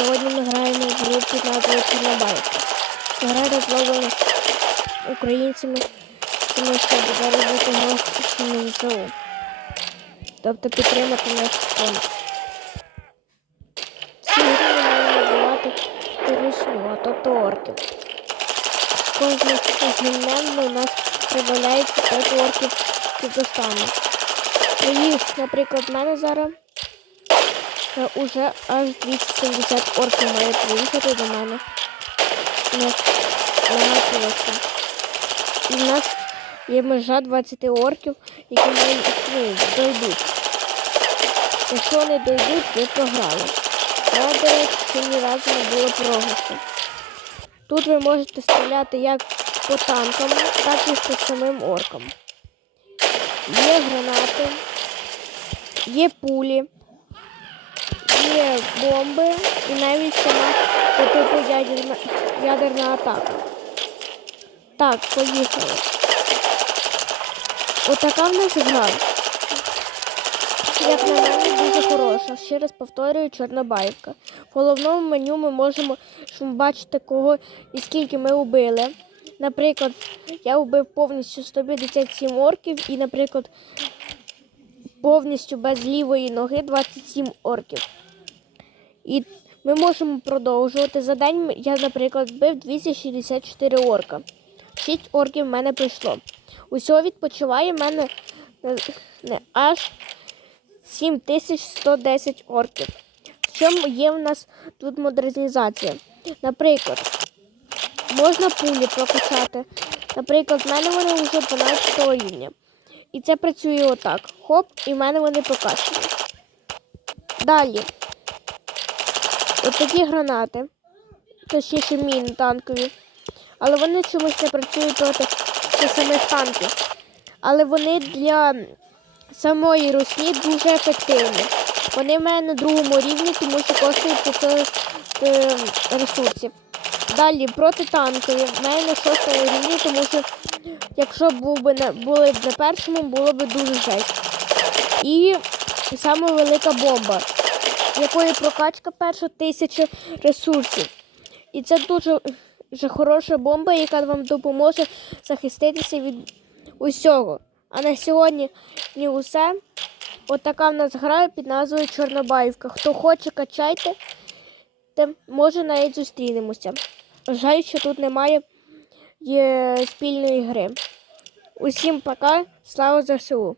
Сьогодні ми граємо в гру під назвою Чорнобайка. Гра розроблена українцями, тому щоб заробити гроші на ЗСУ. Тобто підтримати наш фонд. Сьогодні ми маємо вбивати а тобто орків. З кожним у нас прибавляється 5 орків під. Їх, наприклад, в мене зараз Уже аж 270 орків має приїхати до мене на, на площу. І нас є межа 20 орків, які мають ну, дойдуть. Якщо вони дойдуть, ви програли. Але, до речі, разу не було прогресу. Тут ви можете стріляти як по танкам, так і по самим оркам. Є гранати, є пулі є бомби і навіть сама по типу ядерна, ядерна атака. Так, поїхали. Отака в нас гра. Як на мене, дуже хороша. Ще раз повторюю, чорнобаївка. В головному меню ми можемо бачити, кого і скільки ми убили. Наприклад, я вбив повністю 157 орків і, наприклад, повністю без лівої ноги 27 орків. І ми можемо продовжувати. За день я, наприклад, вбив 264 орка. 6 орків в мене прийшло. Усього відпочиває в мене не, не, аж 7110 орків. В чому є в нас тут модернізація? Наприклад, можна пулі прокачати. Наприклад, в мене вони вже 12 рівня. І це працює отак. Хоп, і в мене вони прокачені. Далі. От такі гранати, точніше міни танкові. Але вони чомусь не працюють проти самих танків. Але вони для самої русні дуже ефективні. Вони в мене на другому рівні, тому що коштують 500 е, ресурсів. Далі протитанкові. В мене на шостому рівні, тому що якщо був би на, були б на першому, було б дуже жесть. І саме велика бомба якої прокачка перша тисяча ресурсів. І це дуже, хороша бомба, яка вам допоможе захиститися від усього. А на сьогодні не усе. Отака в нас гра під назвою Чорнобаївка. Хто хоче, качайте, те може навіть зустрінемося. Жаль, що тут немає спільної гри. Усім пока, слава ЗСУ!